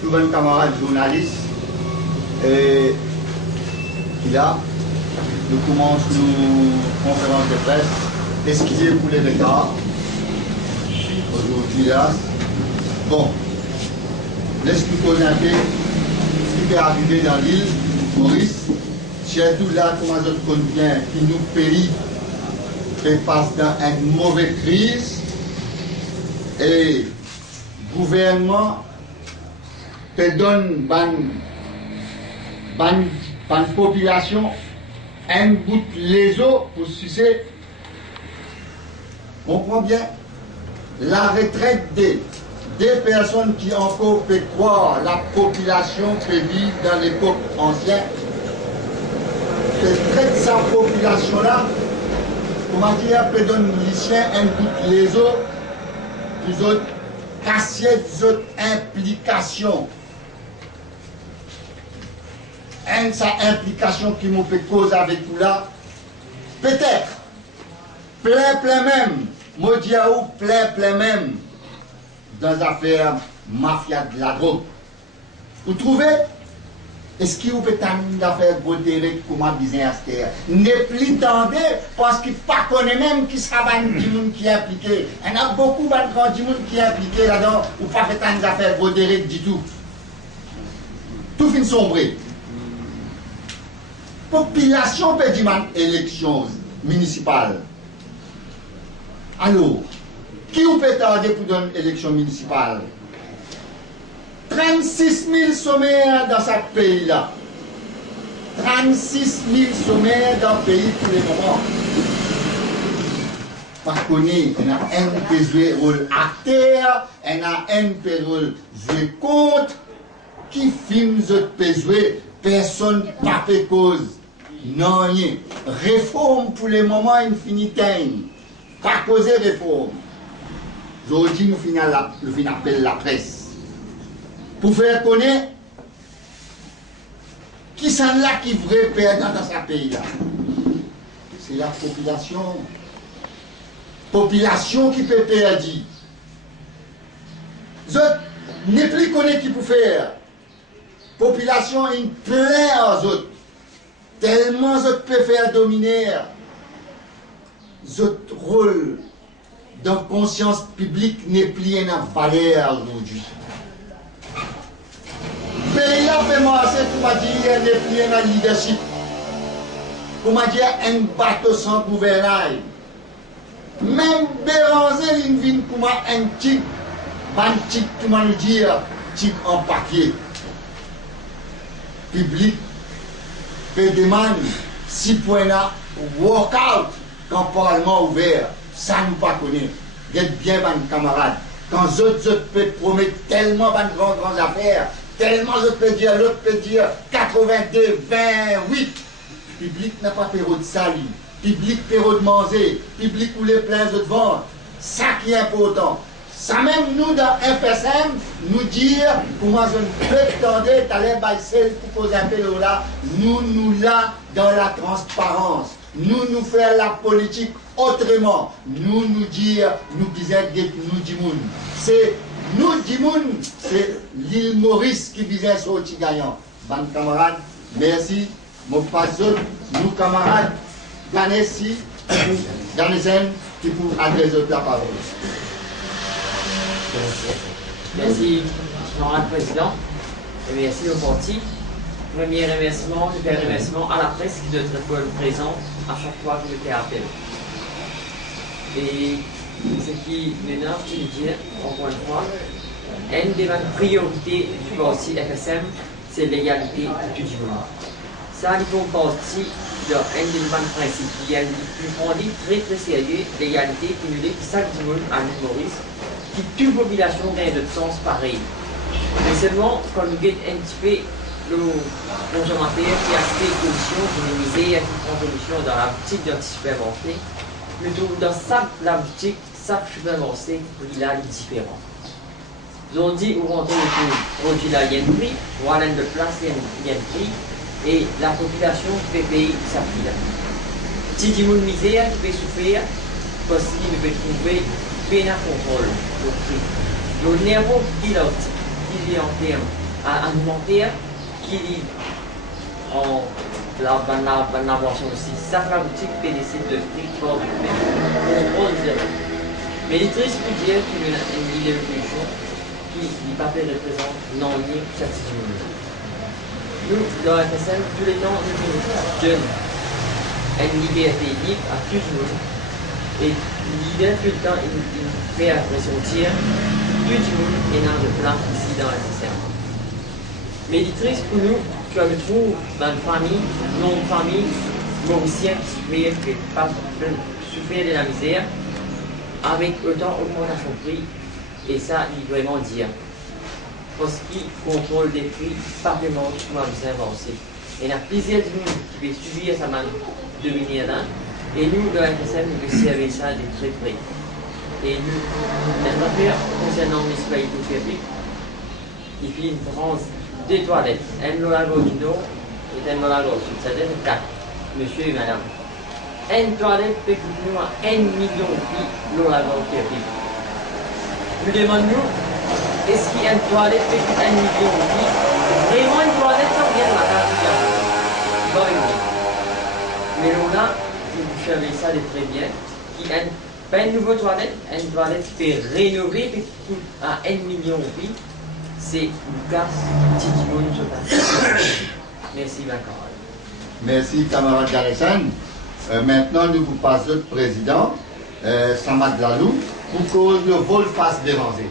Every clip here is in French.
Tout bon camarade journaliste, et qui là, nous commençons nos conférences de presse. Excusez pour les retards. Aujourd'hui là. Bon, laisse-nous un peu ce qui est arrivé dans l'île, Maurice. Surtout là, comment je conviens, qui nous périt et passe dans une mauvaise crise. Et le gouvernement te donne une population un bout les eaux pour sucer. On comprend bien la retraite des personnes qui encore peuvent croire la population peut vivre dans l'époque ancienne. Que traite sa population-là, comment dire, peut donner les chiens un bout les eaux, les autres casser des autres implications. Sa implication qui me fait cause avec vous là, peut-être, plein même, Modiaou, plein même, dans l'affaire mafia de la drogue. Vous trouvez? Est-ce qu'il vous peut d'affaires godériques comment business terre? N'est plus tendé parce qu'il ne connaît même qui sera du monde qui est impliqué. Il y en a beaucoup de gens qui est impliqué là-dedans, ou pas fait des affaires godériques du tout. Tout finit sombré. Population peut dire élection municipale. Alors, qui vous peut tarder pour donner une élection municipale? 36 000 sommaires dans ce pays-là. 36 000 sommaires dans le pays pour le moment. Par contre, il y a un qui joue le rôle acteur, il y a un qui joue le contre, qui filme ce qui jouer, personne n'a fait cause. Non, rien. Réforme pour le moment infinitaine. Pas causer réforme. Aujourd'hui, nous finissons appel la presse. Pour faire connaître qui sont là qui vrai perdant dans ce pays-là. C'est la population. Population qui peut perdre. Je n'ai plus connu qui peut faire. Population est plein aux autres. Tellement je peux faire dominer votre rôle dans la conscience publique n'est plus une valeur aujourd'hui. Le pays a fait marcher pour dire n'est plus un leadership. Comment dire un bateau sans gouvernail. Même Béranger, il vient comme un tic, comment le dire, tic en papier. Public peut demander si point là walk-out quand le Parlement ouvert, ça nous pas connaît. Vous bien, mes camarades. Quand autres peuvent promettre tellement de grandes affaires, tellement je peux dire, l'autre peut dire 82, 28. Public n'a pas période de salut, public période de manger, public où les pleins de vente. Ça qui est important. Ça même nous dans FSM, nous dire comment je ne peux tendre d'aller baisser pour poser un peu là. Nous là dans la transparence. Nous faire la politique autrement. Nous dire, nous disons, nous disons. C'est nous disons, c'est l'île Maurice qui visait sur le gagnant. Bonne camarade, merci. Mon passeur, nous camarades, Ganessi, Ganesen, qui pour adresser la parole. Merci, Honorable Président, et merci au parti. Premier remerciement, je fais un remerciement à la presse qui doit être présente à chaque fois que je fais appel. Et ce qui m'énerve, c'est de dire, encore une fois, une des priorités du parti FSM, c'est l'égalité de tout le monde. Ça, il faut partie d'un des principes. Il y a une fondée très sérieuse, l'égalité qui nous dit que chaque monde à l'île Maurice, qui toute population gagne de sens pareil. Mais seulement, quand nous gagnons un petit peu le consommateur qui a fait position, qui est misère, qui prend position dans la boutique d'un petit supermarché, nous trouvons dans la boutique, chaque supermarché, il a différent. Ils ont dit, où rentrer le produit là, il y a un prix, voilà de place, il y a un prix, et la population qui peut payer sa prix là. Si il y a une misère qui peut souffrir, parce qu'il peut trouver peine à contrôle le prix. Le nerveux qui est en termes alimentaire qui est en l'avention aussi. Ça fait la boutique PDC de territoire du même. Mais les tristes peut dire qu'il y a une évolution qui n'est pas fait représente non lié chaque monde. Nous, dans la FSM, tous les temps, nous donnons une liberté libre à tout le monde. Et l'idée tout le temps, il fait ressentir tout le monde est dans le place ici dans la FSM. Mais les tristes pour nous, comme nous trouvons dans une famille, mauricienne, qui ne pas souffrir de la misère, avec autant augmentation de prix, et ça, il doit vraiment dire. Parce qu'il contrôle des prix parfaitement comme bien avancé. Il y a plusieurs gens qui veulent subir sa main de venir là, et nous, dans la FSM, nous observons ça de très près. Et nous, notre affaire concernant les municipalités publiques, il fait une différence deux toilettes, un lago du nord et un lago du sud, c'est-à-dire 4, monsieur et madame. Une toilette peut coûter à 1 million de prix le lago public. Nous demandons, est-ce qu'il y a une toilette qui coûte 1 million de prix? Vraiment une toilette, ça vient de la carte de mais là, vous savez ça de très bien, qu'il y a pas une nouvelle toilette, une toilette qui est rénovée, qui coûte à 1 million de prix. C'est Lucas Titimoun Merci, d'accord. Merci, camarade Garrison. Maintenant, nous vous passons le président, Samad Lalou, pour que le vol fasse déranger.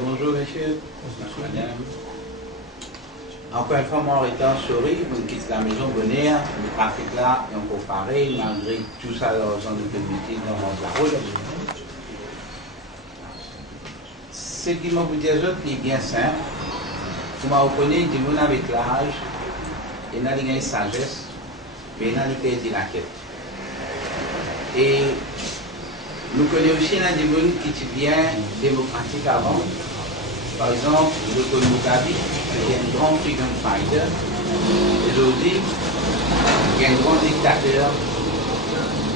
Bonjour, monsieur. Madame. Encore une fois, moi, étant souris, vous quittez la maison bonheur, le trafic là est encore pareil, malgré tout ça, l'argent de publicité dans la route. Ce qui m'a vous dire autres est bien simple. Vous m'avez reconnu du monde avec l'âge, et il a une sagesse, mais il a perdu la quête. Et nous connaissons aussi des gens qui étaient bien démocratiques avant. Par exemple, le Dr Mugabe, qui est un grand freedom fighter, aujourd'hui, qui est un grand dictateur,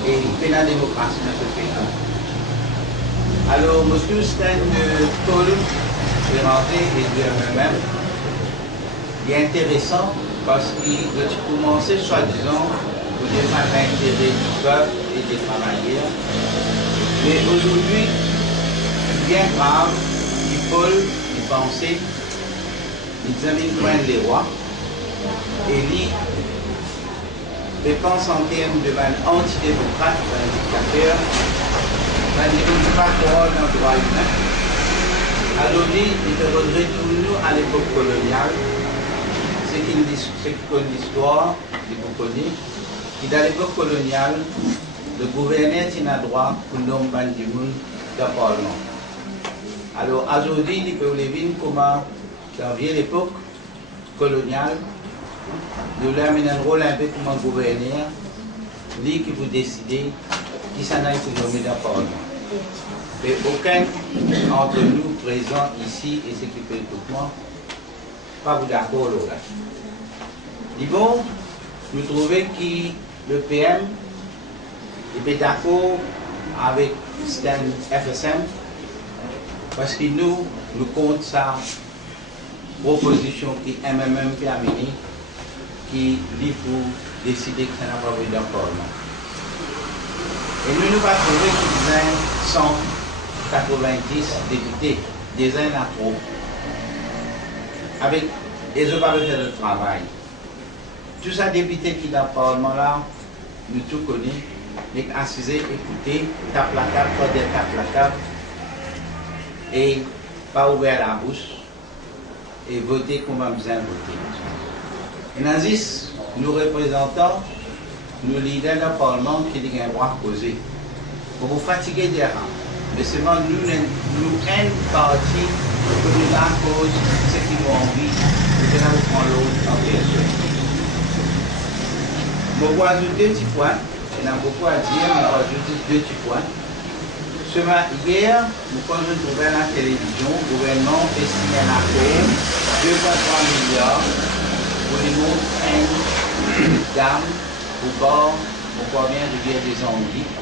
et il fait la démocratie dans ce pays. Alors, M. Stein de Paul est rentré et de moi-même. Il est intéressant parce qu'il a commencé, soi-disant, pour défendre l'intérêt du peuple et des travailleurs. Mais aujourd'hui, bien grave, il Paul, il pensait, il examine loin les rois, et il pense en termes de anti-démocrate, d'un dictateur. Il ne pas croire dans le droit humain. Alors, il te retourne à l'époque coloniale, c'est une histoire de Bouconi, qui dans l'époque coloniale, le gouverneur a le droit pour nommer Bandimoun dans le Parlement. Alors, aujourd'hui, il peut lever comment, dans l'époque coloniale, nous lui avons un rôle un peu comme un gouverneur, lui qui vous décidez qui s'en aille pour nommer dans le Parlement. Mais aucun entre nous présents ici et ceux qui peuvent tout moi, pas vous d'accord là. Dis bon, nous trouvons que le PM est d'accord avec Stan FSM parce que nous comptons sa proposition qui est MMM qui a amené, qui dit pour décider que ça n'a pas eu d'accord. Et nous nous avons trouvé qu'il y a 190 députés, des uns à trop. Avec les autres avec le travail. Tous ces députés qui sont dans le Parlement là, nous tous connaissons, nous sommes assisés, écoutés, tape la table, pas de tape la table, et pas ouvert la bouche, et voter comme on a besoin de voter. Et nous, nous représentons, nous leaders dans le Parlement qui ont un droit causé. Pour vous fatiguer des rangs. Mais seulement nous un parti que nous la cause, ceux qui ont envie, nous allons prendre l'autre en personne. Je vais ajouter 2 petits points, il y en a beaucoup à dire, mais je vais ajouter 2 petits points. Hier, nous avons trouvé à la télévision, le gouvernement a signé un accord de 2,3 milliards pour les montagnes d'armes au bord, au provient de rivière des Anguilles,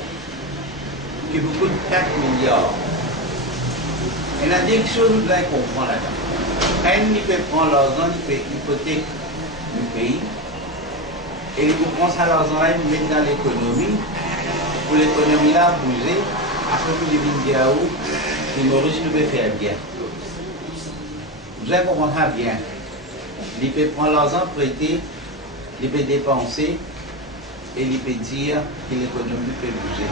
qui vous coûte 4 milliards. Et la direction, nous devons comprendre là-dedans. Elle peut prendre l'argent, il peut hypothèque du pays. Et il peut prendre ça l'argent-là, il met dans l'économie. Pour l'économie là, bouger, après que les vignes dire où, les Maurice nous peut faire bien. Vous allez comprendre ça bien. Il peut prendre l'argent, prêter, il peut dépenser, et il peut dire que l'économie peut bouger.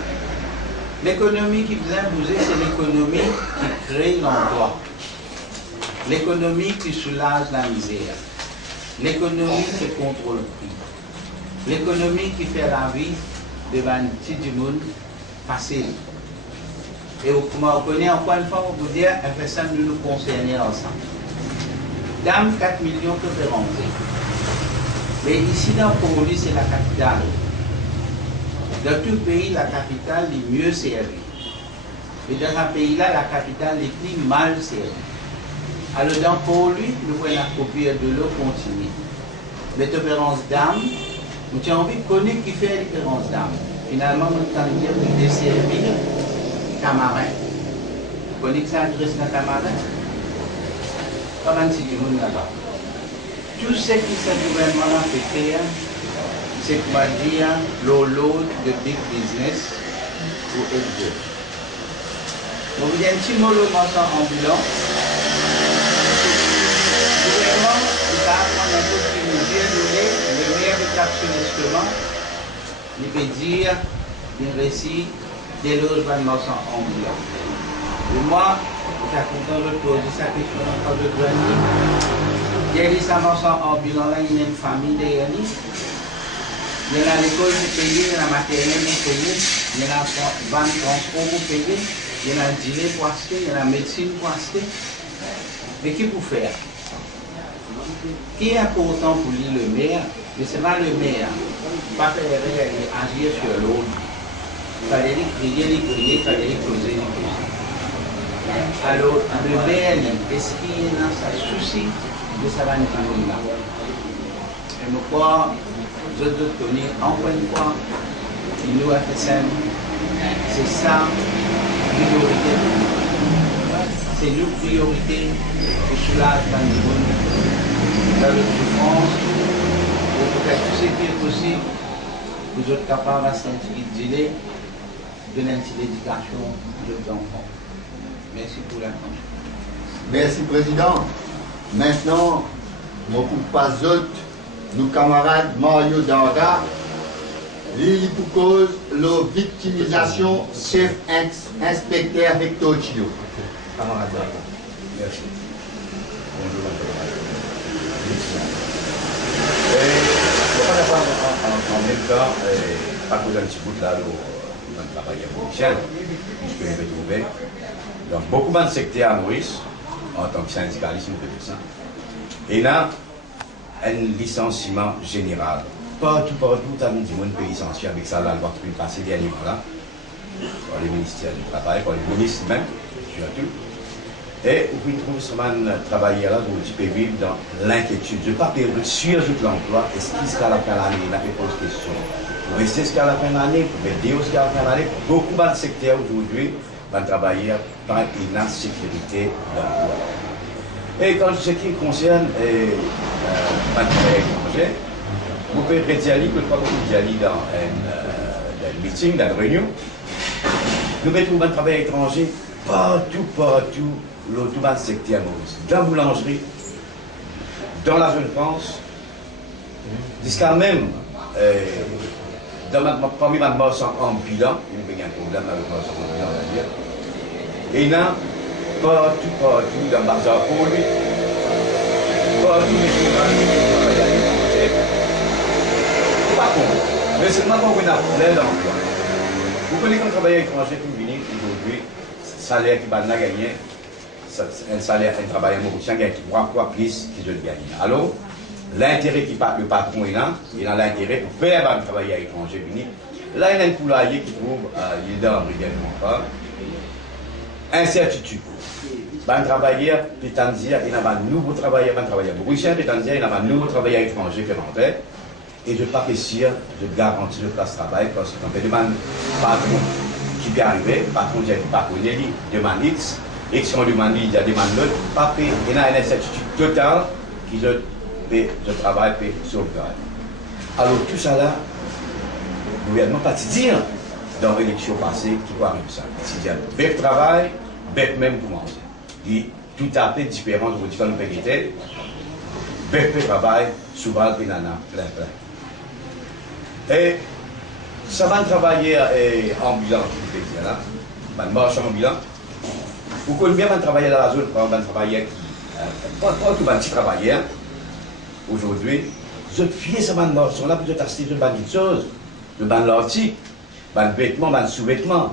L'économie qui vient bouger, c'est l'économie qui crée l'emploi. L'économie qui soulage la misère. L'économie qui contrôle le prix. L'économie qui fait la vie devant un petit du monde facile. Et vous connaissez encore une fois, vous dire, ça nous nous concerner ensemble. Dame, 4 millions que faire rentrer. Mais ici, dans Port-Louis, c'est la capitale. Dans tout pays, la capitale est mieux servie. Mais dans un pays-là, la capitale est plus mal servie. Alors, dans Port-Louis, nous voyons la copie de l'eau continue. Les différences d'âme, nous avons envie de connaître qui fait la différence d'âme. Finalement, nous avons dire de desservir Camarin. Vous connaissez ça, adresse dans Camarin? Pas mal si du monde là-bas. Tout ce qui ce gouvernement fait faire, c'est comment dire l'eau de big business pour aider. Donc, il y a un petit mot de marchand ambulant. Le gouvernement, il va prendre un peu de mesure, le meilleur étape sur l'instrument, il peut dire des récits des logements de marchands ambulants. Et moi, je suis content de poser sa question encore de douanier. Derrière ces marchands ambulants là, il y a une famille derrière lui. Il y a l'école pour payer, il y a la maternelle pour payer, il y a la van transport pour payer, il y a la dîner pour acheter, il y a la médecine pour acheter. Mais qui pour faire? Qui est important pour lui, le maire? Mais ce n'est pas le maire. Pas faire agir sur l'autre. Il fallait crier, il fallait causer, Alors, le maire, est-ce qu'il a un souci de sa vanité là? Et nous crois, je dois tenir encore une fois, il nous a fait ça. C'est ça, priorité. C'est nos priorités pour soulager la niveau, dans le souffrance, pour faire tout ce qui est possible, vous êtes capables à s'individuer, de l'éducation de l'enfant. Merci pour l'attention. Merci, Président. Maintenant, je ne pas autres, nos camarades Mario Danda, Lili pour cause la victimisation chef inspecteur Victor Chio. Camarade Danda. Merci. Bonjour, en même temps, pas cause un petit bout là, le travail à Michel, puisque je vais trouver. Donc, beaucoup de secteurs à Maurice, en tant que syndicaliste, nous faisons ça. Et là, un licenciement général. Partout, à nous, du monde peut licencier avec ça, la loi qui peut passer dernièrement là, par les ministères du travail, par les ministres même, surtout. Et vous pouvez trouver ce travailleur là, vous pouvez vivre dans l'inquiétude. Je ne veux pas surjouter l'emploi, est-ce qu'il sera à la fin de l'année? Il a pose question. Vous restez jusqu'à la fin de l'année, vous mettez jusqu'à la fin de l'année. Beaucoup de secteurs aujourd'hui vont travailler par une insécurité d'emploi. Et quand ce qui concerne les travailleurs étrangers, vous pouvez redire, je crois que vous allez dans un meeting, dans une réunion, nous mettons un travail étranger partout, tout le secteur Maurice. Dans la boulangerie, dans la jeune France, jusqu'à même parmi ma marchand ambulant, il y a un problème avec le marchand ambulant, on va dire. Et là, partout dans le bazar pour lui, partout les travailleurs. Pas con, mais c'est maintenant qu'on a plein d'emplois. Vous connaissez qu'un travailleur étranger qui vient aujourd'hui, salaire qui va gagner, un salaire, un travailleur mauricien gagne 3 fois plus que je le gagne. Alors, l'intérêt qui part le patron est là, il a l'intérêt pour faire un travailleur étranger venu. Là, il y a un poulailler qui trouve, il est dans également pas. Incertitude. Un travailleur, Pétanzia, il y a un nouveau travailleur, mauricien, Pétanzia, il y a un nouveau travailleur étranger qui est rentré. Et je ne peux pas sûr de garantir le place de travail parce que quand on demande patron qui peut arriver, patron qui pas connu, demande X, et si on demande, il y a des mandats, pas fait, il y a une incertitude totale qui je travaille pour sauvegarder. Alors tout ça là, le gouvernement pas dire dans l'élection passée qui va arriver ça. C'est-à-dire, bête travail, bête même commencer. Et tout à fait différent de ce que nous faisons. Bête travail, souvent, plein. Et ça va travailler en bilan, là, va marcher en bilan. Vous connaissez bien travailler dans la zone, on va travailler pas tout le petit travailleur. Aujourd'hui, je fier ça va marcher, on a peut-être acheter de bonnes choses, de bonnes l'article, de vêtements, de sous-vêtements,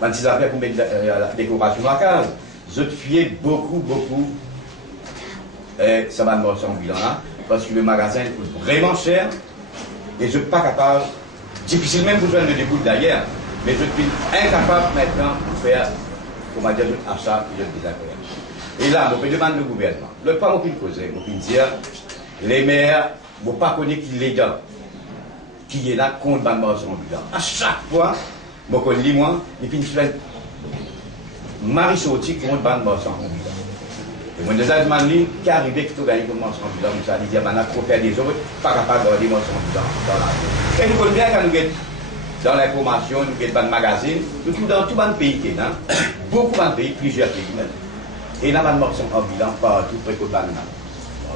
de petites affaires pour mettre la décoration locale. Je fier beaucoup. Ça va marcher en bilan là, parce que le magasin coûte vraiment cher. Et je ne suis pas capable, difficile même pour joindre le début d'ailleurs, mais je suis incapable maintenant de faire, comment dire, un achat et de désaccord. Et là, je demande au gouvernement, le pas aucune cause, je peux dire, les maires, je ne pas connaître qui est légal, qui est là contre le marché en bilan. À chaque fois, je connais moi, et puis je fais Marie sorti contre le marché en bilan. Et moi, des Allemands qui arrivent qui ont gagné comme marché en bilan, ça dit, on a trop fait des autres, pas capable de garder marché en bilan dans la rue. Et nous connaissons bien quand nous sommes dans l'information, nous sommes dans le magazine, dans tout le pays, beaucoup de pays, plusieurs pays même. Et là, on a marché en bilan partout, près de la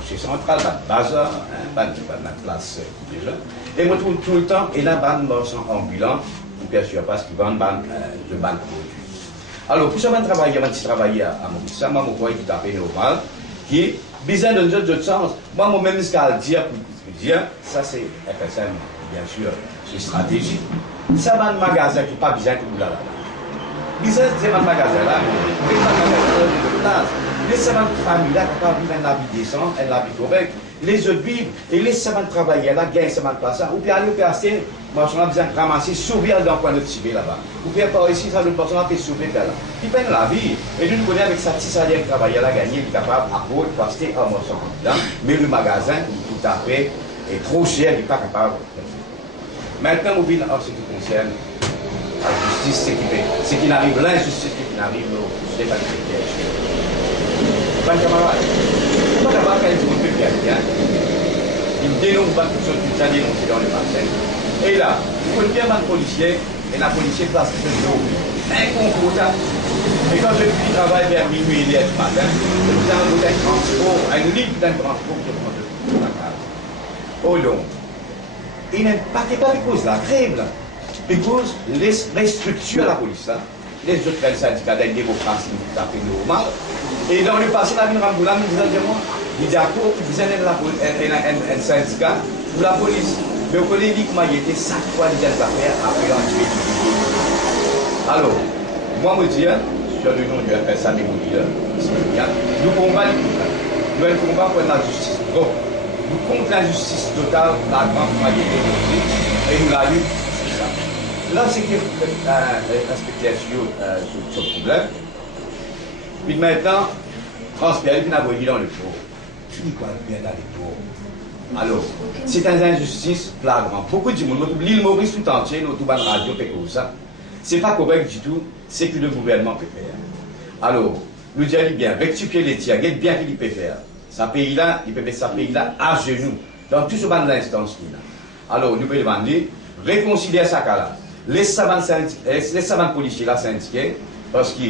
c'est central, la bazar, la place déjà. Et moi, tout le temps, et là, on marché en bilan, bien sûr, parce qu'ils vendent de bonnes produits. Alors, pour ça, on travaille à Maurice. Ça, moi, je crois qu'il est tout à fait normal. Qui est besoin de notre sens. Moi, moi-même, ce qu'à dire, ça, c'est FSM, bien sûr, c'est stratégique. Ça, va un magasin qui n'est pas besoin de tout là. Besoin de ce magasin là, les savantes familles là, qui pas vivre un habit décent, un habit correct, les autres vivent, et les savantes travailleurs là, gagnent savantes pas ça, ou bien aller au PAC, moi, on a besoin de ramasser, sauver dans le coin de Tibet là-bas. Ou bien par ici, ça, l'autre personne a fait sauver là. Ils prennent la vie, et nous connaissons avec sa petite salaire de travailleur là, gagner, il est capable à pour acheter un morceau là, mais le magasin, tout à fait, est trop cher, il n'est pas capable. Maintenant, on vient en ce qui concerne la justice, ce qui n'arrive, l'injustice qui n'arrive, c'est pas le pas de camarade. Pas de camarade qui est quelqu'un. Il dénonce pas tout ce qui s'est dénoncé dans le bassin. Et là, vous connaissez bien un policier, et la policier place de l'eau. Inconfortable. Et quand je suis travail vers minuit et 1h du matin, je vous ai un transport, un libre d'un transport que je prends de la case. Oh non. Il n'est pas des causes la grève là. Des causes les structures à la police là. Les autres syndicats de démocratie, tout à fait normal. Et dans le passé, la ville Ramboula, nous disons, il dit à quoi vous avez un syndicat pour la police. Mais vous connaissez comment il était chaque fois des affaires après l'enquête. Alors, moi, je dis, sur le nom de FSA, nous combattons nous un combat pour la justice. Donc, nous contre l'injustice totale, la grande majorité de nos vies, et nous la lutte, c'est ça. Là, c'est que respecter sur ce problème. Puis maintenant, transférer puis n'avoir dans le tour. Qui dit quoi bien dans le tour? Alors, c'est une injustice flagrante. Beaucoup de monde, l'île Maurice tout entier, notre ban radio fait comme ça. C'est pas correct du tout, c'est que le gouvernement peut faire. Alors, nous disons bien, rectifier les tirs, regarde bien qu'il peut faire. Ce pays-là, il peut mettre ce pays-là à genoux, dans tout ce ban de l'instance là. Alors, nous pouvons demander, réconcilier ça là. Les savants policiers là syndiqués, parce que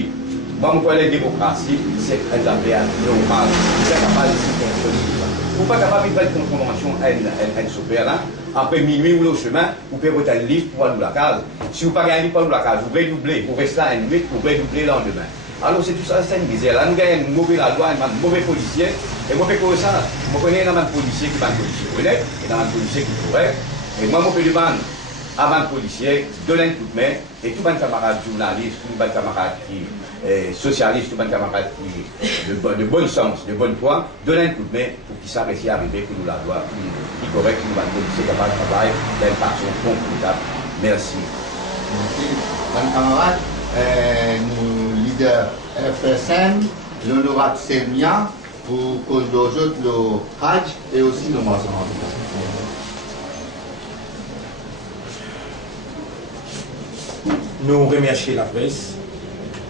moi, je crois que la démocratie, c'est un affaire normal. C'est capable de se construire. Vous n'êtes pas capable de faire une convention, elle s'opère là. Après minuit ou le chemin, vous pouvez voter un livre pour aller à la case. Si vous n'avez pas un livre pour aller à la case, vous pouvez doubler. Vous restez là une nuit, vous pouvez doubler le lendemain. Alors, c'est tout ça, c'est une misère. Là, nous gagnons une mauvaise loi, un mauvais policier. Et moi, je fais comme ça. Je connais un policier qui est un policier honnête, et un policier qui est correct. Et moi, je demande avant le policier, donner un coup de main, et tout le camarade journaliste, tout le camarade qui socialiste, tout le camarade qui de bon sens, de bonne foi, donner un coup de main pour qu'il s'arrête à arriver, pour nous la loi, qui correct, pour nous le policier capable de travailler d'une façon confortable. Merci. Merci. Mon camarade, nous leader FSM, l'honorable Selmia, pour cause d'aujourd'hui le Hajj et aussi le Moisson. Nous remercions la presse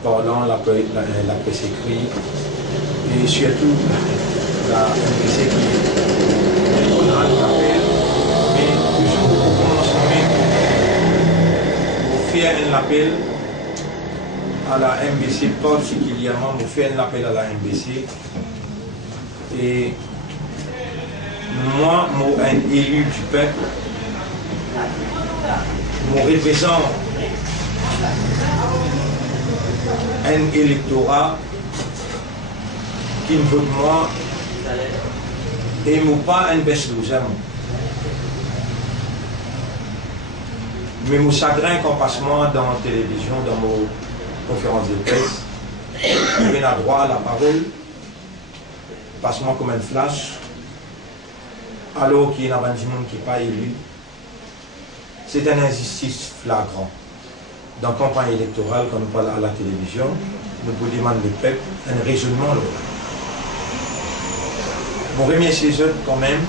parlant, la presse écrite, et surtout la MPC qui est journal d'appel, mais toujours au commencement, pour faire un appel à la MBC, particulièrement, pour faire un appel à la MBC. Et moi, un élu du peuple, je représente un électorat qui me vote moi et moi pas un baisse de mais mon chagrin qu'on passe moi dans la télévision, dans nos conférences de presse, je a droit à la parole, passe-moi comme un flash, alors qu'il y a un monde qui n'est pas élu. C'est une injustice flagrante. Dans la campagne électorale, quand nous parlons à la télévision, nous pouvons demander au peuple un raisonnement local. Je remercie les autres quand même,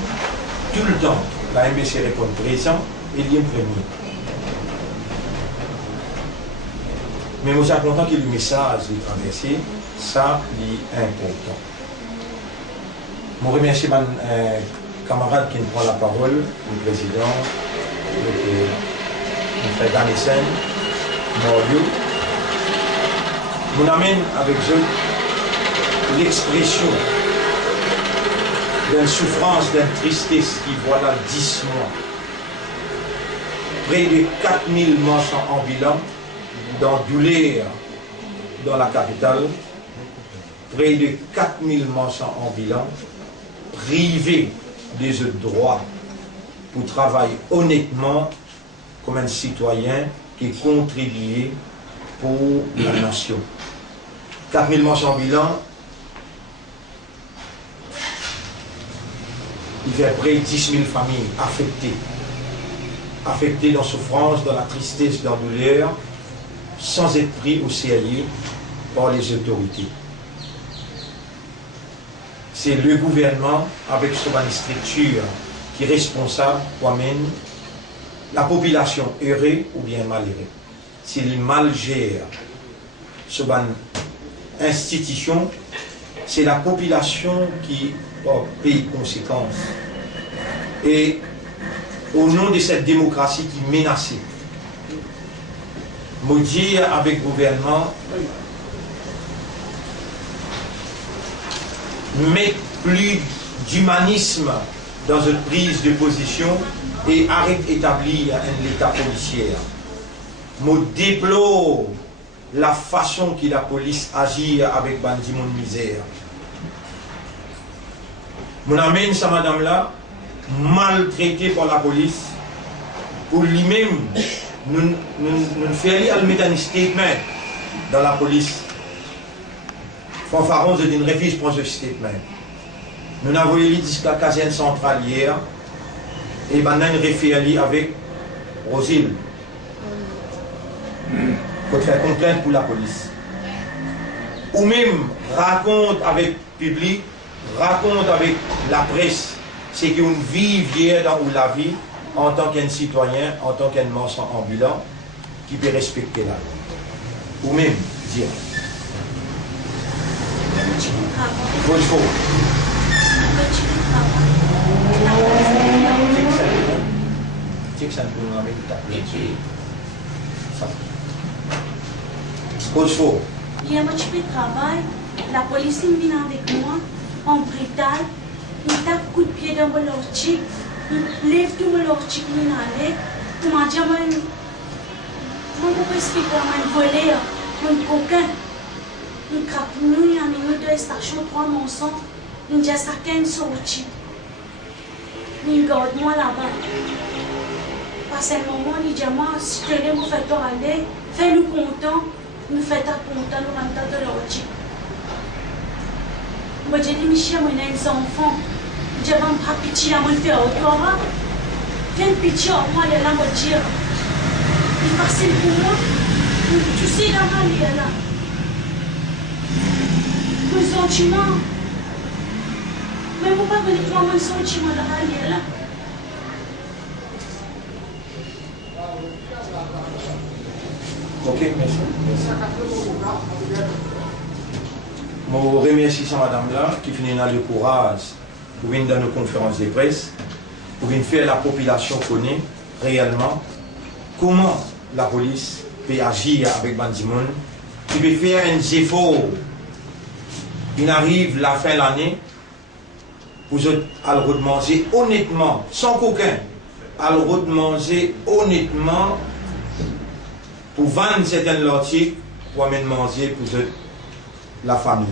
tout le temps, la MBC répond présent et il y a un premier. Mais je suis content que le message est traversé, ça est important. Je remercie mes camarades qui nous prend la parole, le président, le frère Ganesen, Morio. Je amène avec eux l'expression d'une souffrance, d'une tristesse qui voilà 10 mois. Près de 4000 marchands ambulants dans douleur dans la capitale. Près de 4000 marchands ambulants privés des droits pour travailler honnêtement comme un citoyen qui contribue pour la nation. 4000 marchands ambulants, il y a près de 10 000 familles affectées dans la souffrance, dans la tristesse, dans la douleur, sans être pris au sérieux par les autorités. C'est le gouvernement, avec son structure, qui est responsable pour amener la population heureuse ou bien mal heureuse. S'il mal gère son institution, c'est la population qui paye conséquences. Et au nom de cette démocratie qui est menacée, je dis avec le gouvernement, mettre plus d'humanisme dans une prise de position et arrête d'établir un état policier. Je déplore la façon que la police agit avec bandits de misère. Je amène sa madame-là, maltraitée par la police, pour lui-même, nous faisons mettre un statement dans la police. Fanfaron de une refuse pour ce statement. Nous avons eu jusqu'à la caserne centrale hier et maintenant nous référons avec Rosile pour faire complainte pour la police. Ou même raconte avec le public, raconte avec la presse ce qu'on vit hier dans la vie en tant qu'un citoyen, en tant qu'un marchand ambulant qui peut respecter la loi. Ou même dire. Il faut. Il y a un petit peu de travail, la police vient avec moi, en brutal, il tape coup de pied dans mon ortique, il lève tout mon ortique, il allait, il m'a dit, je ne peux pas expliquer, je vais voler, un coquin. Nous crapons, il y a une deux stations, 3 mensonges, nous disons ça 15 sorties. Nous gardons là-bas. Parce qu'à un moment, nous disons, si tu veux nous faire aller, fais-nous content, nous faisons content, nous rentrons de l'ortie. Moi, j'ai dit, Michel, moi, j'ai des enfants. Je vais me faire pitié à mon frère, fais pitié à moi, il est là, moi, dire. C'est facile pour moi. Tu sais, là, il est là. Mon sentiment. Mais vous ne pouvez pas voir mon sentiment là. Ok, merci. Je remercie madame là qui finit dans le courage pour venir dans nos conférences de presse, pour venir faire la population connaître réellement comment la police peut agir avec Bandimon, qui peut faire un effort. Il arrive la fin de l'année, vous allez manger honnêtement, sans qu'aucun, allez manger honnêtement pour vendre certains articles, pour amener manger pour la famille.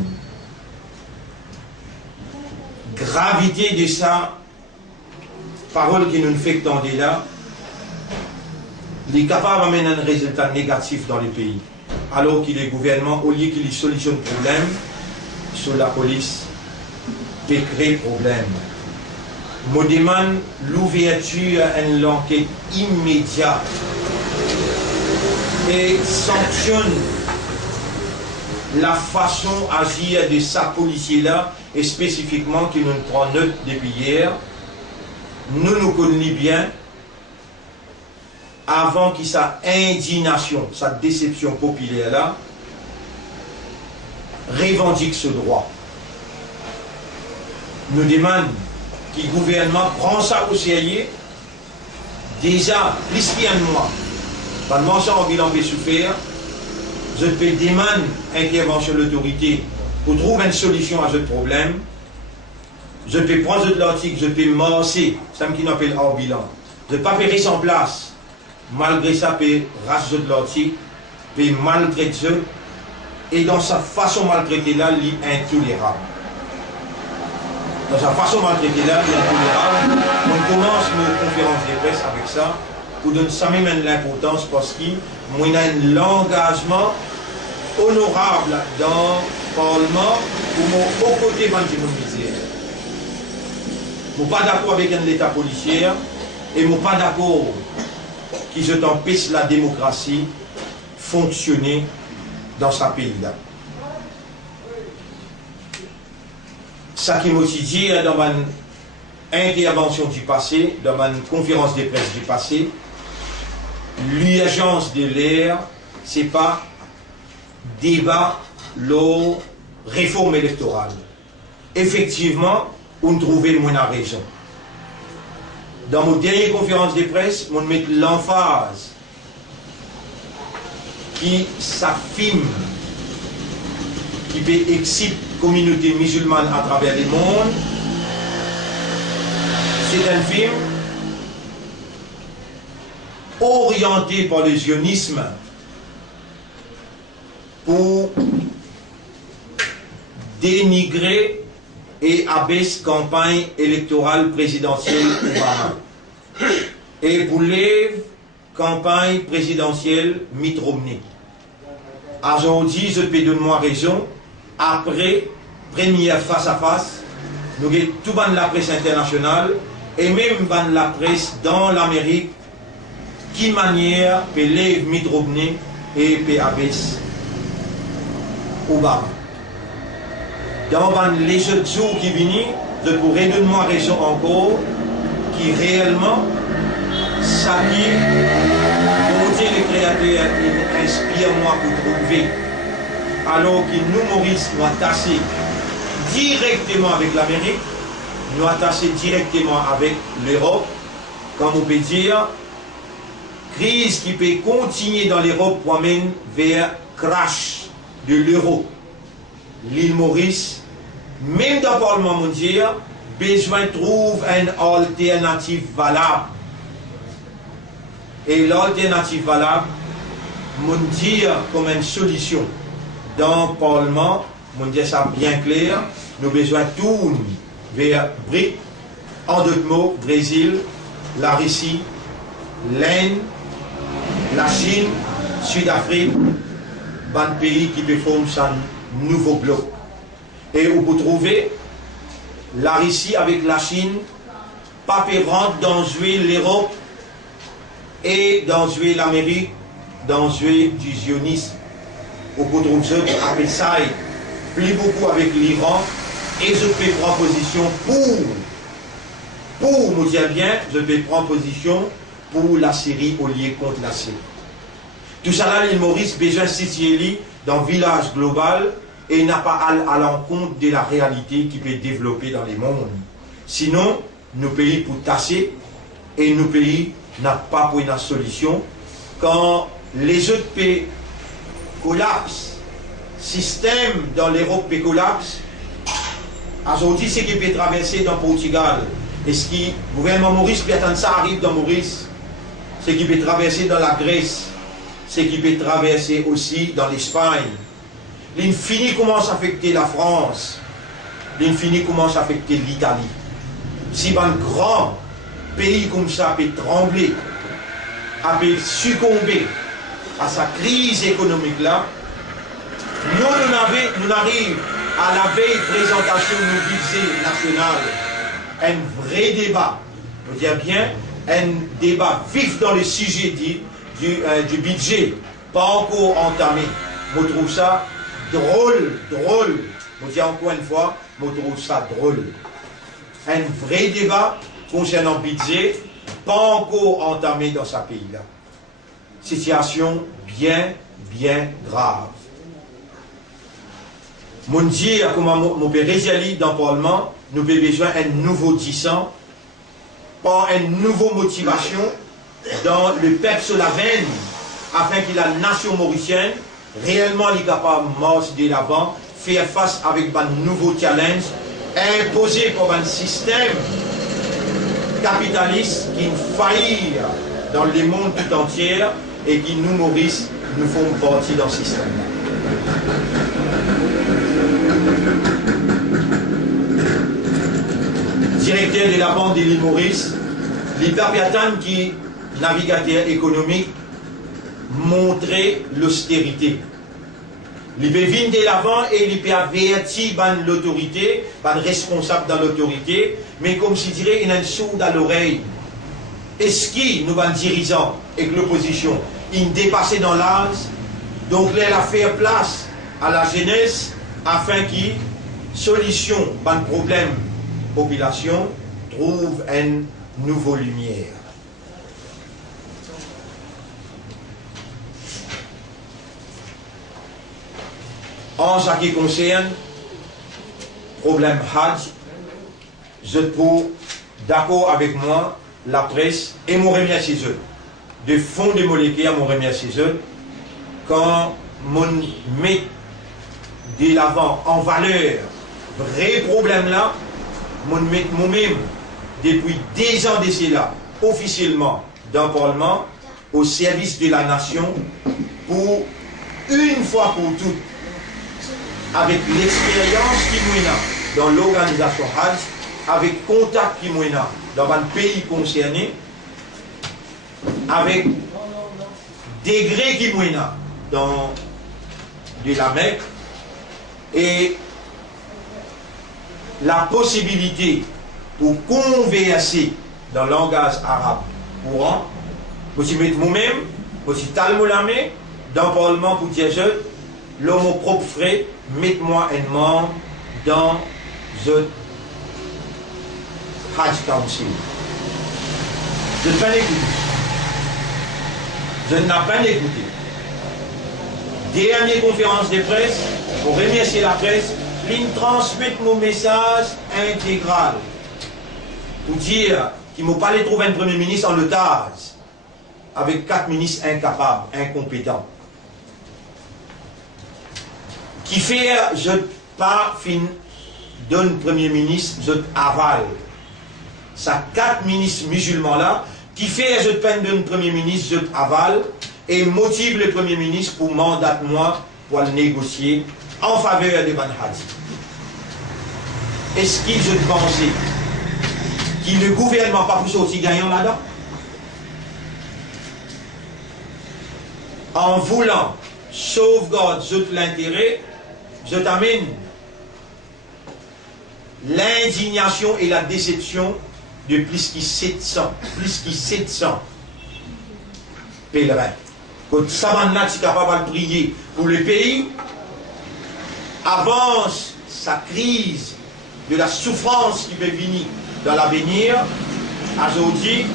Gravité de ça, parole qui nous fait tendre là, il est capable d'amener un résultat négatif dans le pays. Alors que le gouvernement, au lieu qu'il solutionne le problème, sur la police, peut créer problème. Je demande l'ouverture d'une enquête immédiate et sanctionne la façon d'agir de sa policier-là, et spécifiquement qui nous prend note depuis hier. Nous connaissons bien, avant que sa indignation, sa déception populaire-là, revendique ce droit. Nous demandons que le gouvernement prend ça au sérieux. Déjà, plus qu'un mois, pendant que le bilan peut souffrir, je peux demander intervention de l'autorité pour trouver une solution à ce problème. Je peux prendre l'article, je peux marcher, c'est ce qu'on appelle hors bilan. Je ne peux pas faire sans place. Malgré ça, je peux raser l'article, je peux maltraiter ça. Et dans sa façon maltraitée là, il est intolérable. Dans sa façon maltraitée là, il est intolérable. On commence nos conférences de presse avec ça, pour donner ça même l'importance parce qu'il y a un engagement honorable dans le Parlement pour aux côtés de l'immobilier. Je ne suis pas d'accord avec l'État policier et je ne suis pas d'accord qu'ils empêchent la démocratie fonctionner dans ce pays-là. Ça qui m'a dit dans ma intervention du passé, dans ma conférence de presse du passé, l'urgence de l'air, ce n'est pas débat, la réforme électorale. Effectivement, on trouvait moins la raison. Dans mon dernière conférence de presse, on met l'emphase qui s'affirme, qui peut exciter la communauté musulmane à travers le monde. C'est un film orienté par le sionisme pour dénigrer et abaisser la campagne électorale présidentielle Obama et pour lever campagne présidentielle Mitt Romney. Aujourd'hui, je peux donner moi raison. Après, première face à face, nous avons tout dans la presse internationale et même dans la presse dans l'Amérique qui manière peut lever Mitt Romney et peut abaisser Obama. Dans les autres jours qui viennent, je pourrais donner moi raison encore qui réellement ça qui les créateurs inspire moi pour trouver alors que nous Maurice nous attachés directement avec l'Amérique, nous attachés directement avec l'Europe, comme on peut dire, crise qui peut continuer dans l'Europe pour amener vers crash de l'euro. L'île Maurice, même dans le Parlement mondial, besoin de trouver une alternative valable. Et l'alternative valable, mon dire comme une solution dans le Parlement, mon dire ça bien clair, nous avons besoin de tourner vers BRIC, en d'autres mots, Brésil, la Russie, l'Inde, la Chine, Sud-Afrique, un pays qui peut former un nouveau bloc. Et où vous trouvez la Russie avec la Chine, pas peut rentrer dans l'Europe et dans l'Amérique, dans du zionisme. Au bout de avec ça, plus beaucoup avec l'Iran, et je peux prendre position pour nous dire bien, je peux prendre position pour la Syrie au lieu contre la Syrie. Tout ça là, l'île Maurice, besoin de situer dans le village global et n'a pas à l'encontre de la réalité qui peut développer dans les mondes. Sinon, nos pays pour tasser et nos pays n'a pas pour une solution. Quand les autres pays collapsent, système dans l'Europe peut collapse, aujourd'hui, ce qui peut traverser dans le Portugal, et ce qui, le gouvernement Maurice peut attendre ça arrive dans Maurice, ce qui peut traverser dans la Grèce, ce qui peut traverser aussi dans l'Espagne. L'infini commence à affecter la France, l'infini commence à affecter l'Italie. Si un grand pays comme ça peut trembler, peut succomber à sa crise économique là, nous arrivons à la veille présentation de nos budgets nationaux, un vrai débat, je veux dire bien, un débat vif dans le sujet du budget, pas encore entamé. Je trouve ça drôle, je dis encore une fois, je trouve ça drôle. Un vrai débat concernant le budget, pas encore entamé dans ce pays-là. Situation bien grave. Mon dire comment mon père réalise dans le Parlement, nous avons besoin d'un nouveau tissant, pas une nouvelle motivation dans le peuple sur la veine, afin que la nation mauricienne réellement est capable de marcher de l'avant, faire face avec un nouveau challenge imposé par un système capitaliste qui faillit dans le monde tout entier et qui nous, Maurice, nous font partie dans ce système-là. Directeur de la Banque de l'île Maurice, l'Hyperpiatan qui navigateur économique montrer l'austérité. Il peut venir de l'avant et il peut avertir l'autorité, le responsable de l'autorité, mais comme si dirait, il a une sourde à l'oreille. Est-ce qu'il nous va dirigeants et l'opposition, il dépassé dans l'âge, donc là, il a fait place à la jeunesse afin qu'il solution le problème population trouve une nouvelle lumière. En ce qui concerne le problème Hadj, je trouve d'accord avec moi la presse et mon remercie eux. De fond de mon cœur, mon remercie eux. Quand on met de l'avant en valeur vrai problème là, moi-même, depuis 10 ans de cela, officiellement dans le Parlement, au service de la nation, pour une fois pour toutes, avec l'expérience qui m'a dans l'organisation Hadj, avec contact qui m'a dans un pays concerné, avec degré qui m'a dans de la Mecque, et la possibilité pour converser dans le langage arabe courant, je vais mettre moi-même, je vais talmolamé dans le Parlement pour dire l'homme au propre frais, mettez-moi un membre dans le Hadj Council. Je n'ai pas écouté. Je n'ai pas écouté. Dernière conférence de presse, pour remercier la presse, ils transmettent mon message intégral. Pour dire qu'ils ne m'ont pas trouvé un Premier ministre en otage, avec 4 ministres incapables, incompétents. Qui fait, je pas fin donne Premier ministre, je avale. Ça 4 ministres musulmans là, qui fait, je peine donne Premier ministre, je avale, et motive le Premier ministre pour mandat moi pour le négocier en faveur de Ban Hadi. Est-ce qu'il je pensais qu'il le gouvernement pas pour sortir gagnant là-dedans? En voulant sauvegarder l'intérêt, je t'amène l'indignation et la déception de plus que 700 pèlerins. Quand Savanat est capable de prier pour le pays, avance sa crise de la souffrance qui peut venir dans l'avenir, aujourd'hui,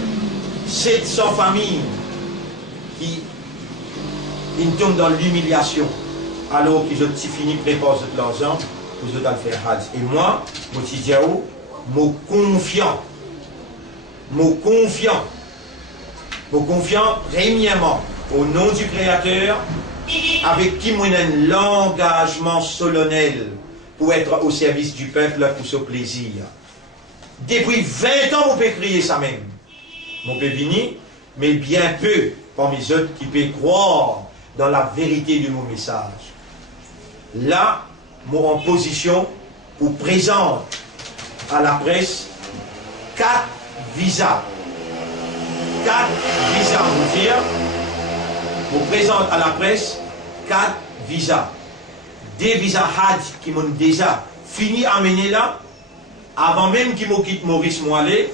700 familles qui ils tombent dans l'humiliation, alors qu'ils ont fini de préparer l'argent pour qu'ils aient faire Hajj. Et moi, je dis, je suis confiant, premièrement, au nom du Créateur, avec qui moi j'ai un engagement solennel pour être au service du peuple pour ce plaisir. Depuis 20 ans, on peut crier ça même. On peut venir, mais bien peu parmi les autres qui peuvent croire dans la vérité de mon message. Là, moi en position pour présenter à la presse 4 visas. 4 visas, vous dire. Je présente à la presse 4 visas. Des visas Hajj qui m'ont déjà fini à mener là, avant même qu'ils m'ont quitté Maurice Moalé,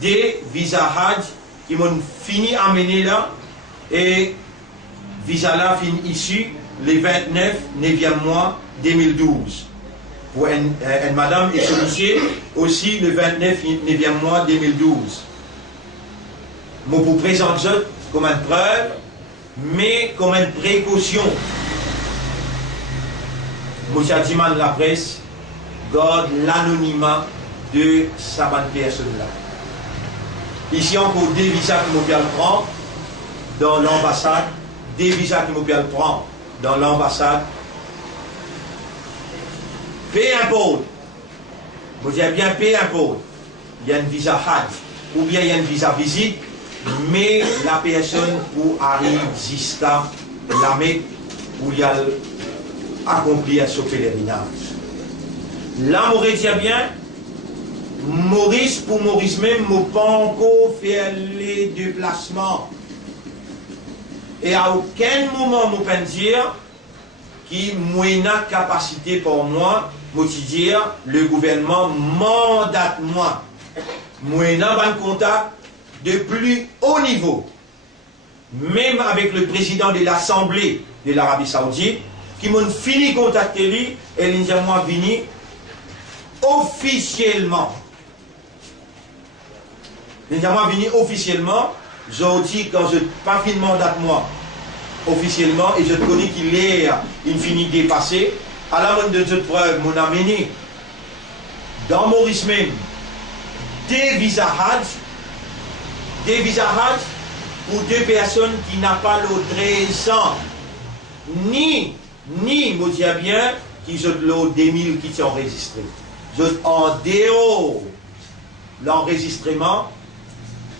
des visas Hajj qui m'ont fini à mener là, et visa là fini ici le 29 9e mois 2012. Pour une madame est sollicitée aussi le 29 9e mois 2012. Je vous présente ça comme une preuve, mais comme une précaution. Monsieur Diman la presse garde l'anonymat de sa bonne personne-là. Ici encore des visas que nous prendre dans l'ambassade, des visas que nous prendre dans l'ambassade. Peu importe, vous dites bien peu importe, il y a un visa Hajj ou bien il y a un visa visite, mais la personne pour arriver jusqu'à la Mecque où il y a accomplir ce pèlerinage. Là, on dit bien, Maurice, pour Maurice même, n'a pas encore fait les déplacements. Et à aucun moment, je peux dire qu'il y a capacité pour moi, je dire, le gouvernement mandate moi. Je suis en contact de plus haut niveau, même avec le président de l'Assemblée de l'Arabie Saoudite, qui m'ont fini de contacter lui, et ils ont venu officiellement. Ils ont venu officiellement, j'ai dit quand je n'ai pas fini de mandat moi, officiellement, et je connais qu'il est fini dépassé, à la mode de cette preuve, mon amené dans Maurice même, des visas Hajj pour 2 personnes qui n'ont pas le 13 ans, ni, je dis bien, qui ont l'eau des 1000 qui sont enregistrés. En dehors l'enregistrement,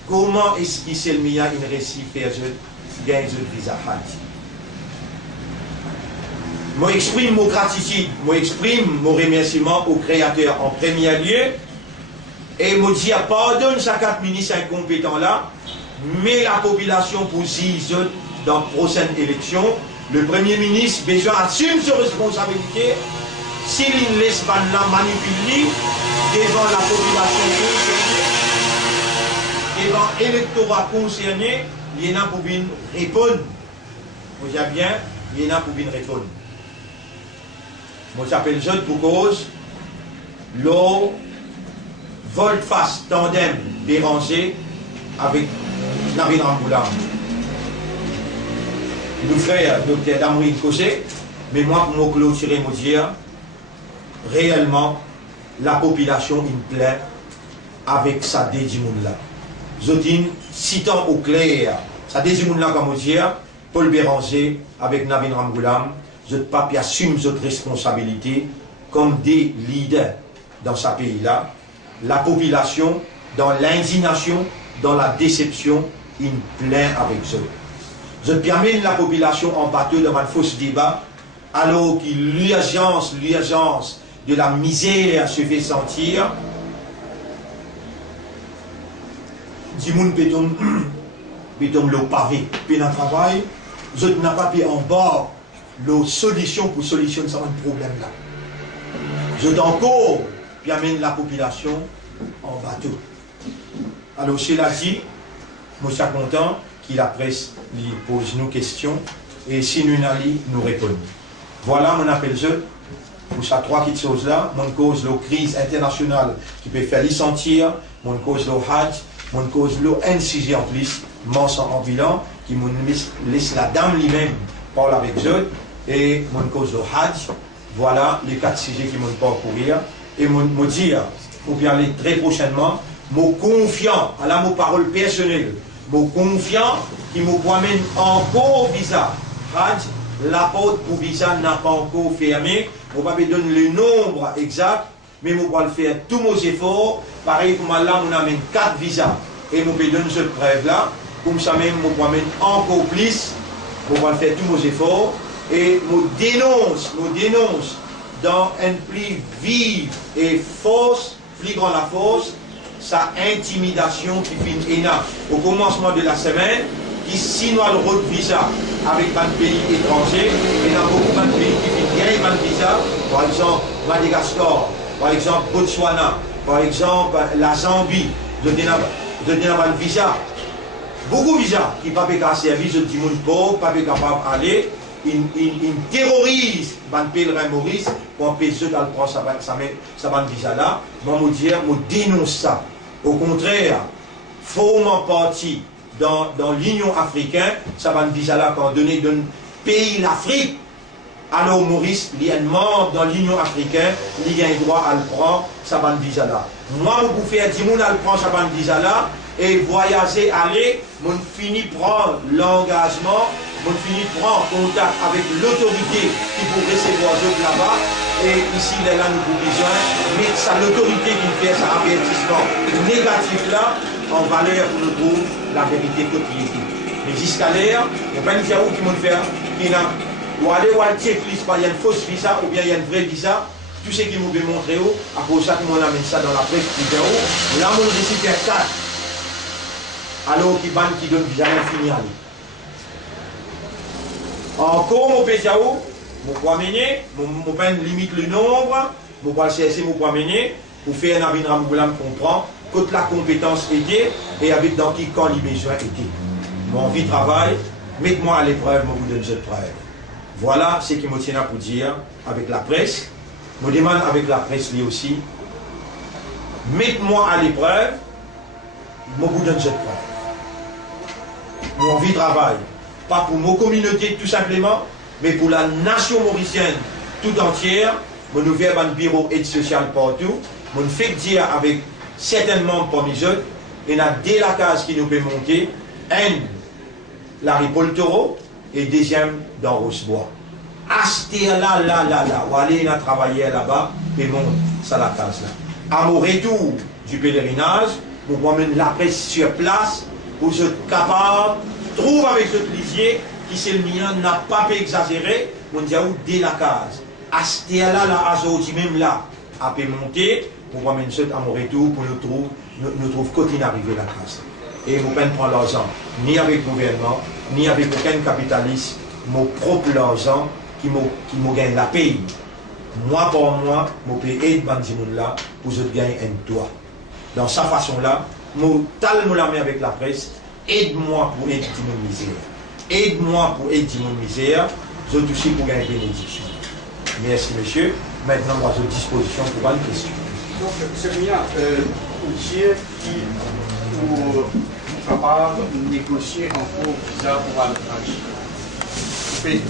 comment est-ce qu'il s'est mis à une récit faire gagner un visa Hajj? Je exprime mon gratitude, je exprime mon remerciement au Créateur en premier lieu, et je dis pardonne sa 4 ministres incompétents là, mais la population pour 6 autres dans la prochaine élection. Le Premier ministre besoin assume ses responsabilités s'il ne laisse pas manipuler devant la population concernée, devant l'électorat concerné, il y en a pour bien répondre. Vous voyez bien, il y en a pour bien répondre. Moi j'appelle jeune pour cause, l'eau, volte-face, tandem, dérangé avec Navin Ramboulam. Nous frères, docteur Damouine Kosé, mais moi pour me clôturer, me dire, réellement, la population est pleine avec sa dédimoun là. Je dis, citant au clair, sa dédimoun là, comme dire, Paul Béranger avec Navin Ramboulam, je ne pas assume votre responsabilité comme des leaders dans ce pays-là. La population, dans l'indignation, dans la déception, il plaint avec eux. Je permets la population en bateau dans un faux débat, alors que l'urgence de la misère se fait sentir. Du monde peut tomber le pavé, puis dans le travail, je n'ai pas pu en bas la solution pour solutionner ce problème-là. Je dois encore permettre la population en bateau. Alors, cela dit, je suis content que la presse lui pose nos questions et si nous n'allons nous répondre. Voilà mon appel jeu pour ces 3 petites choses-là. Mon cause la crise internationale qui peut faire les sentir, mon cause le Hajj, mon cause le NCG en plus, mensonge en bilan, qui me laisse la dame lui-même parle avec eux, et mon cause de Hajj, voilà les 4 sujets qui m'ont parcourir, et me dire, pour bien aller très prochainement, me confiant à la parole personnelle, me confiant qui me promène encore visa. Hajj, la porte pour visa n'a pas encore fermé, je ne vais pas donner le nombre exact, mais je vais faire tous mes efforts. Pareil comme là, on amène 4 visas. Et je vais donner cette preuve-là. Comme ça même, je vais amène encore plus. Je vais faire tous mes efforts. Et je dénonce dans un plus vive et force, plus grande la force, sa intimidation qui finit énorme. Au commencement de la semaine, qui signe le road visa avec un pays étranger, et dans beaucoup de pays qui finissent un visa, par exemple Madagascar, par exemple Botswana, par exemple la Zambie, de donner un visa. Beaucoup de visas qui ne peuvent pas servir, de monde pauvre, pas capable d'aller, ils terrorisent les pèlerins Maurice pour empêcher de prendre sa visa là. Moi, je dénonce ça. Au contraire, formant partie dans l'Union africaine, ça va visa là quand donné d'un pays l'Afrique. Alors Maurice, il y a un membre dans l'Union africaine, il y a un droit à le prendre, ça va visa là. Moi, je peux faire 10 000 à le prendre, ça va visa là, et voyager, aller, je finis prendre l'engagement, je finis prendre contact avec l'autorité qui peut recevoir eux là-bas. Et ici, là, nous avons besoin, mais c'est l'autorité qui fait cet avertissement négatif là, en valeur pour nous trouver la vérité quotidienne. Mais jusqu'à l'heure, il n'y a pas une diaou qui m'a fait, qui n'a ou aller ou aller checklist, il y a une fausse visa ou bien il y a une vraie visa. Tout ce qui m'a montré, à cause de ça, qu'on amène ça dans la presse vidéo. Là, on réussit à faire 4. Alors qu'il qui donne visa infini à lui. Encore, mon pédiao, je peux amener, je peux limite le nombre, je peux chercher, je peux amener, pour faire un avis de Ramgoulam comprend, que la compétence aidée et avec dans qui quand les besoins étaient. Mon vie travail, mettez-moi à l'épreuve, je vous donne cette preuve. Voilà ce qui me tient à vous dire avec la presse. Je me demande avec la presse lui aussi. Mettez-moi à l'épreuve, je vous donne cette preuve. Mon vie travail, pas pour ma communauté tout simplement, mais pour la nation mauricienne tout entière. Je nous fais un bureau aide sociale partout. Je nous fais dire avec certains membres parmi eux, il y a deux la case qui nous peut monter. Un, la Ripoll Taureau, et deuxième dans Rosebois. Acheter là, ou aller travailler là-bas, et monte, ça la case là. À mon retour du pèlerinage, vous promène la presse sur place, pour être capable, trouve avec ce lisier, qui c'est le mien, n'a pas pu exagérer, on dit où dès la case. Acheter là, même là, à peut monter, pour promène ce à mon retour, pour nous trouve côté arriver la case. Et vous ne prendre l'argent, ni avec le gouvernement, ni avec aucun capitaliste, mon propre argent qui me gagne la paye. Moi pour moi, je peux aider les gens pour gagner un toit. Dans sa façon-là, je talme la main avec la presse, aide-moi pour aider mon misère. Aide-moi pour aider mon misère, je suis aussi pour gagner bénédiction. Merci monsieur. Maintenant, moi, je suis à disposition pour une question. Donc, c'est bien, Dieu qui pour capable de négocier en cours visa pour aller.